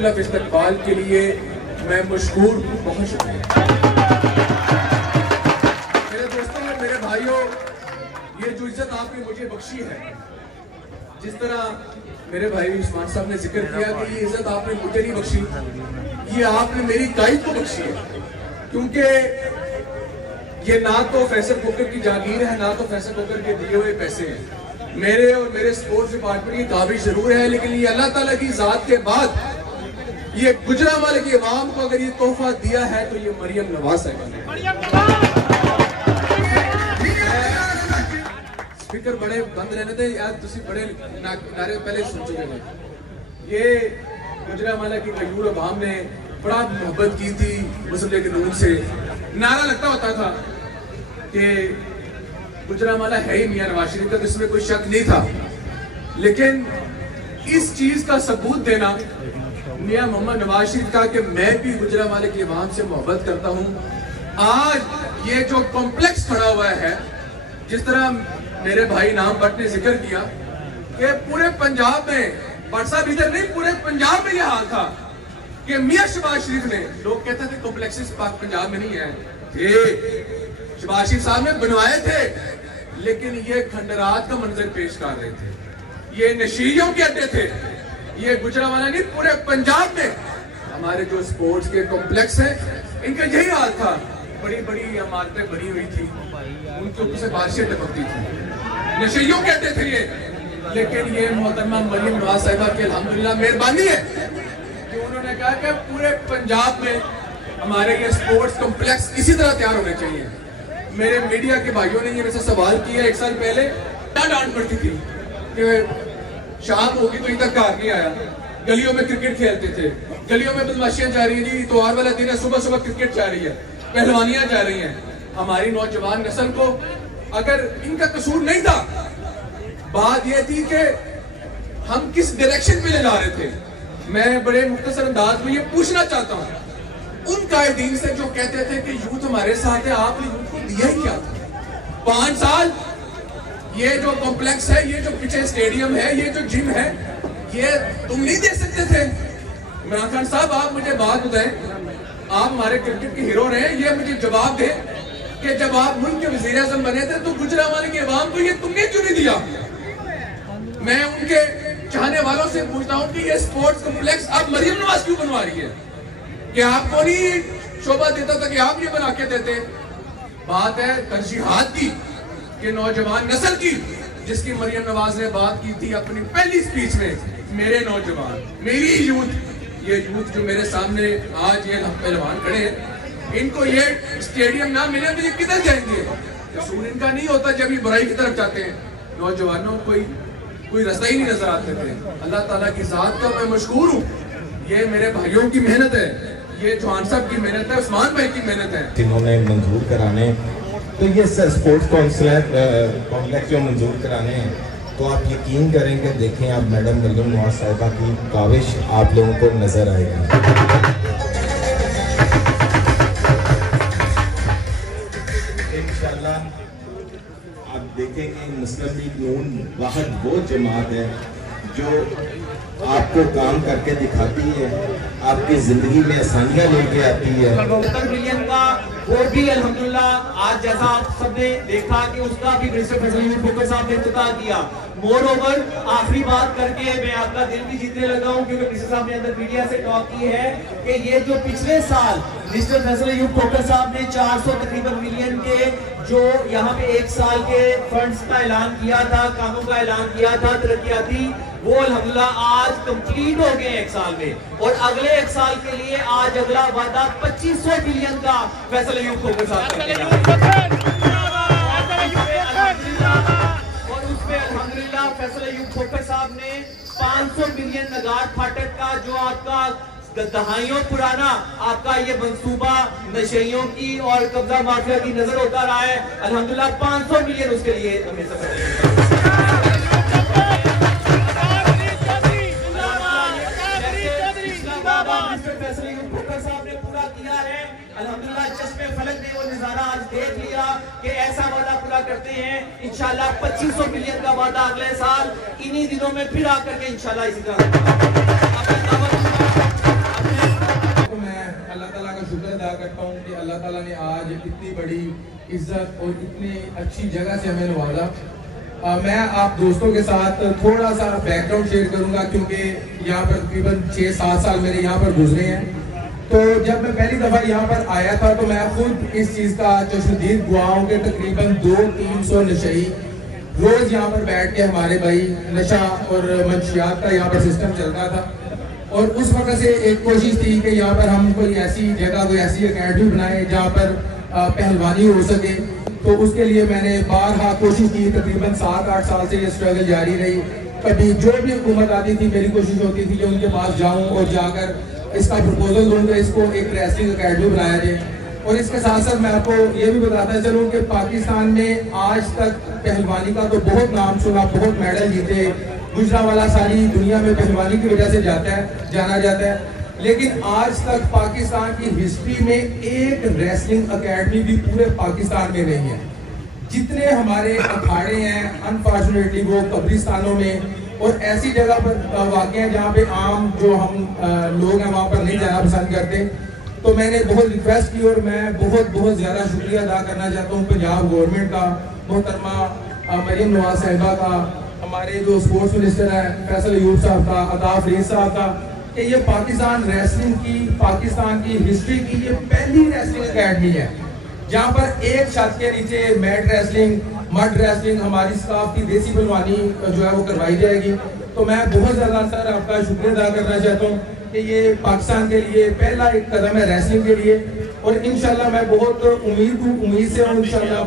मुतल्लक़ इस्तक़बाल के लिए मैं मशकूर हूँ। बहुत शुक्रिया मेरे दोस्तों और मेरे भाइयों, ये जो इज्जत आपने मुझे बख्शी है, जिस तरह मेरे भाई उस्मान साहब ने जिक्र किया कि ये इज्जत आपने मुझे नहीं बख्शी, ये आपने मेरी कायद को बख्शी है। क्योंकि ये ना तो फैसल कोकर की जागीर है, ना तो फैसल कोकर के दिए हुए पैसे हैं। मेरे और मेरे स्पोर्ट्स डिपार्टमेंट की काबिज जरूर है, लेकिन ये अल्लाह ताला की जात के बाद ये गुजरांवाले की आवाम को अगर ये तोहफा दिया है तो ये मरियम नवाज साहिबा ने। स्पीकर बड़े बंद रहने थे यार, तुसी बड़े नारे पहले सुन चुके हैं। ये गुजरांवाला की मजबूर आवाम ने बड़ा मोहब्बत की थी मुस्लिम लीग नून से। नारा लगता होता था कि गुजरांवाला है ही मियां नवाज शरीफ का, तो इसमें कोई शक नहीं था। लेकिन इस चीज का सबूत देना मियां मोहम्मद नवाज शरीफ का कि मैं भी गुजरांवाले की आवाम से मोहब्बत करता हूं। आज ये जो कॉम्प्लेक्स खड़ा हुआ है, जिस तरह मेरे भाई नाम भट्ट ने जिक्र किया कि पूरे पंजाब में, भट्ट साहब इधर नहीं, पूरे पंजाब में यह हाल था कि मियां शहबाज शरीफ ने, लोग कहते थे कॉम्प्लेक्सेस पाक पंजाब में नहीं है, शहबाज शरीफ साहब ने बनवाए थे, लेकिन ये खंडरात का मंजर पेश कर रहे थे, ये नशीलियों के अड्डे थे। ये गुजरांवाला नहीं, पूरे पंजाब में हमारे जो स्पोर्ट्स के कॉम्प्लेक्स हैं, इनका यही हाल था। बड़ी बड़ी इमारतें बनी हुई थी, उनके ऊपर से बारिशें टपकती थी, नशीलियों के अड्डे थे ये। लेकिन ये मोहतरमा मरियम नवाज साहिबा की अल्हम्दुलिल्लाह मेहरबानी है कि उन्होंने कहा कि पूरे पंजाब में हमारे ये स्पोर्ट्स कॉम्प्लेक्स इसी तरह तैयार होने चाहिए। मेरे मीडिया के भाइयों ने ये मेरे से सवाल किया 1 साल पहले, क्या डांट पड़ती थी कि शाम होगी तो इधर कार नहीं आया, गलियों में क्रिकेट खेलते थे, गलियों में बदमाशियां जा रही हैं, जी इतवार वाला दिन है, सुबह सुबह क्रिकेट जा रही है, पहलवानियां जा रही हैं। हमारी नौजवान नस्ल को अगर इनका कसूर नहीं था, बात यह थी कि हम किस डायरेक्शन पे ले जा रहे थे। मैं बड़े मुख्तसर अंदाज में ये पूछना चाहता हूँ उन कायदीन से जो कहते थे कि यूथ हमारे साथ है, आपने यूथ को दिया ही क्या था? 5 साल ये जो कॉम्प्लेक्स है, ये जो पीछे स्टेडियम है, ये जो जिम है, ये तुम नहीं दे सकते थे? इमरान खान साहब, आप मुझे बात बताएं, आप हमारे क्रिकेट के हीरो रहे, ये मुझे जवाब दें कि जब आप मुल्क के वज़ीर आज़म बने थे तो गुजरांवाले की आवाम को ये तुमने क्यों नहीं दिया? मैं उनके चाहने वालों से पूछता हूँ कि ये स्पोर्ट्स कॉम्प्लेक्स अब मरियम नवाज क्यों बनवा रही है? कि आपको नहीं शोभा देता था कि आप ये बना के देते? बात है तरजीहात की, कि नौजवान नस्ल की, जिसकी मरियम नवाज ने बात की थी अपनी पहली स्पीच में। मेरे नौजवान, मेरी यूथ, ये यूथ जो मेरे सामने आज ये पहलवान खड़े हैं, इनको ये स्टेडियम ना मिले तो ये किधर जाएंगे? कसूर इनका नहीं होता जब ये बुराई की तरफ जाते हैं। नौजवानों को कोई रास्ता ही नहीं नजर आते थे। अल्लाह ताला की जात का मैं मशकूर हूँ। ये मेरे भाइयों की मेहनत है, ये जवान साहब की मेहनत है, उस्मान भाई की मेहनत है, जिन्होंने मंजूर कराने। तो ये स्पोर्ट्स कॉम्प्लेक्स जो मंजूर कराने हैं, तो आप यकीन करें कि देखें आप मैडम मरियम नवाज साहिबा की काविश आप लोगों को नजर आएगी। इंशाल्लाह आप देखेंगे मुस्लिम लीग नून वाहद वो जमात है जो आपको काम करके दिखाती है, आपकी जिंदगी में आसानियां लेके आती है। 72 मिलियन का वो भी अल्हम्दुलिल्लाह आज जैसा आप सबने देखा कि उसका भी मिनिस्टर फैसल कोकर साहब ने इफ्तिताह किया। मोर ओवर आखिरी बात करके मैं आपका दिल भी जीतने लगा हूँ, क्योंकि मिनिस्टर साहब ने अंदर मीडिया से टॉक की है कि ये जो पिछले साल मिनिस्टर फैसल कोकर साहब ने 400 तकरीबन मिलियन के जो यहाँ पे 1 साल के फंड्स का ऐलान किया था, कामों का ऐलान किया था तरक्याती, वो अल्हम्दुलिल्लाह आज कंप्लीट हो गए 1 साल में। और अगले 1 साल के लिए आज अगला वादा 2500 मिलियन का फैसल कोकर साहब और उसमें अल्हम्दुलिल्लाह फैसल कोकर साहब ने 500 मिलियन नगार फाटक का जो आपका दहाइयों पुराना आपका ये मंसूबा नशेइयों की और कब्जा माफिया की नजर होता रहा है, अल्हम्दुलिल्लाह 500 मिलियन उसके लिए हमें साहब ने पूरा किया है। अल्हम्दुलिल्लाह चश्मे फलक ने वो नजारा आज देख लिया कि ऐसा वादा पूरा करते हैं। इंशाल्लाह 2500 मिलियन का वादा अगले साल इन्हीं दिनों में फिर आकर के इंशाल्लाह इसी तरह अल्लाह ताला का शुक्र अदा करता हूँ कि अल्लाह ताला ने आज इतनी बड़ी इज्जत और इतनी अच्छी जगह से हमें नवाजा। मैं आप दोस्तों के साथ थोड़ा सा बैकग्राउंड शेयर करूंगा क्योंकि यहाँ पर तकरीबन 6-7 साल मेरे यहाँ पर गुजरे हैं। तो जब मैं पहली दफ़ा यहाँ पर आया था तो मैं खुद इस चीज़ का चश्मदीद हुआ हूँ कि तकरीबन 200-300 नशई रोज़ यहाँ पर बैठ के हमारे भाई नशा और मंशियात का यहाँ पर सिस्टम चलता था। और उस वक्त से एक कोशिश थी कि यहाँ पर हम कोई ऐसी जगह, कोई ऐसी अकेडमी बनाए जहाँ पर पहलवानी हो सके। तो उसके लिए मैंने बारहा कोशिश की, तकरीबन 7-8 साल से ये स्ट्रगल जारी रही। कभी जो भी हुकूमत आती थी मेरी कोशिश होती थी कि उनके पास जाऊँ और जाकर इसका प्रपोजल दूँ कि इसको एक रेसलिंग अकेडमी बनाया जाए। और इसके साथ साथ मैं आपको ये भी बताता चलूँ कि पाकिस्तान में आज तक पहलवानी का तो बहुत नाम सुना, बहुत मेडल जीते, गुजरांवाला सारी दुनिया में पहलवानी की वजह से जाना जाता है। लेकिन आज तक पाकिस्तान की हिस्ट्री में एक रेसलिंग अकेडमी भी पूरे पाकिस्तान में नहीं है। जितने हमारे अखाड़े हैं अनफॉर्चुनेटली वो कब्रिस्तानों में और ऐसी जगह पर वाक़ हैं जहाँ पे आम जो हम लोग हैं वहाँ पर नहीं जाना पसंद करते। तो मैंने बहुत रिक्वेस्ट की और मैं बहुत ज़्यादा शुक्रिया अदा करना चाहता हूँ पंजाब गवर्नमेंट का, मोहतरमा मरियम नवाज साहिबा का, हमारे जो स्पोर्ट्स मिनिस्टर हैं फैसल अयूब साहब का, अता फरीद साहब का, कि ये पाकिस्तान रेसलिंग की, पाकिस्तान की हिस्ट्री की ये पहली रेसलिंग अकेडमी है जहाँ पर एक छत के नीचे मैट रेसलिंग, मड रेसलिंग, हमारी स्टाफ की देसी पहलवानी जो है वो करवाई जाएगी। तो मैं बहुत ज़्यादा सर आपका शुक्रिया अदा करना चाहता हूँ कि ये पाकिस्तान के लिए पहला एक कदम है रेसलिंग के लिए। और इंशाल्लाह मैं बहुत उम्मीद से हूँ इंशाल्लाह